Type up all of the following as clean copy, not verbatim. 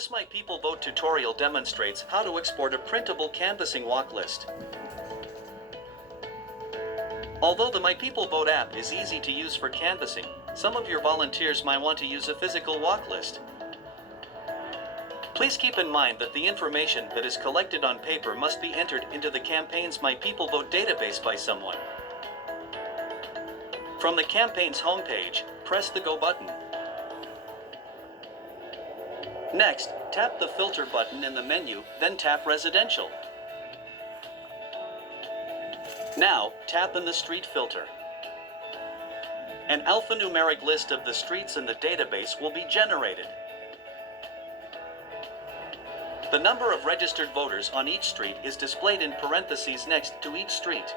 This My People Vote tutorial demonstrates how to export a printable canvassing walk list. Although the My People Vote app is easy to use for canvassing, some of your volunteers might want to use a physical walk list. Please keep in mind that the information that is collected on paper must be entered into the campaign's My People Vote database by someone. From the campaign's homepage, press the Go button. Next, tap the Filter button in the menu, then tap Residential. Now, tap in the Street filter. An alphanumeric list of the streets in the database will be generated. The number of registered voters on each street is displayed in parentheses next to each street.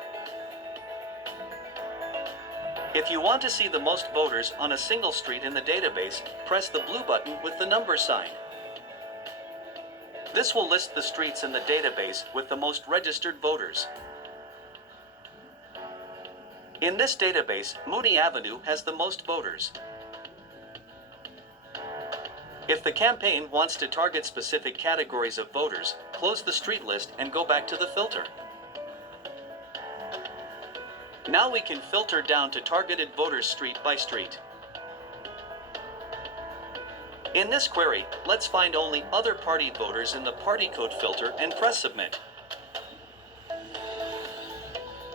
If you want to see the most voters on a single street in the database, press the blue button with the number sign. This will list the streets in the database with the most registered voters. In this database, Mooney Avenue has the most voters. If the campaign wants to target specific categories of voters, close the street list and go back to the filter. Now we can filter down to targeted voters street by street. In this query, let's find only other party voters in the party code filter and press Submit.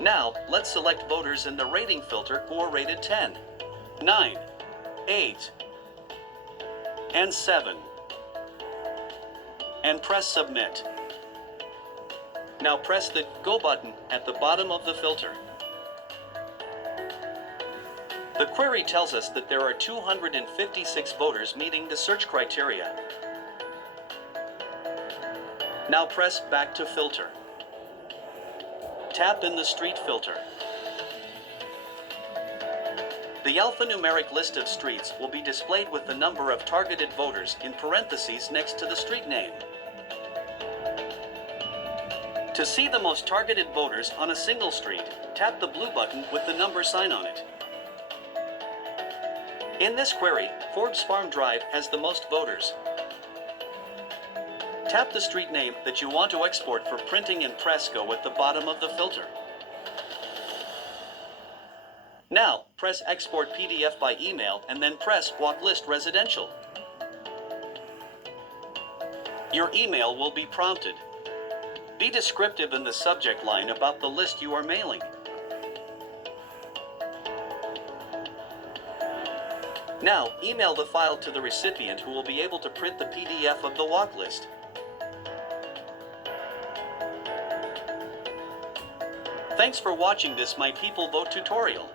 Now, let's select voters in the rating filter who are rated 10, 9, 8, and 7, and press Submit. Now press the Go button at the bottom of the filter. The query tells us that there are 256 voters meeting the search criteria. Now press Back to Filter. Tap in the Street filter. The alphanumeric list of streets will be displayed with the number of targeted voters in parentheses next to the street name. To see the most targeted voters on a single street, tap the blue button with the number sign on it. In this query, Forbes Farm Drive has the most voters. Tap the street name that you want to export for printing in Presco at the bottom of the filter. Now, press Export PDF by email and then press Walklist Residential. Your email will be prompted. Be descriptive in the subject line about the list you are mailing. Now, email the file to the recipient who will be able to print the PDF of the walk list. Thanks for watching this My People Vote tutorial.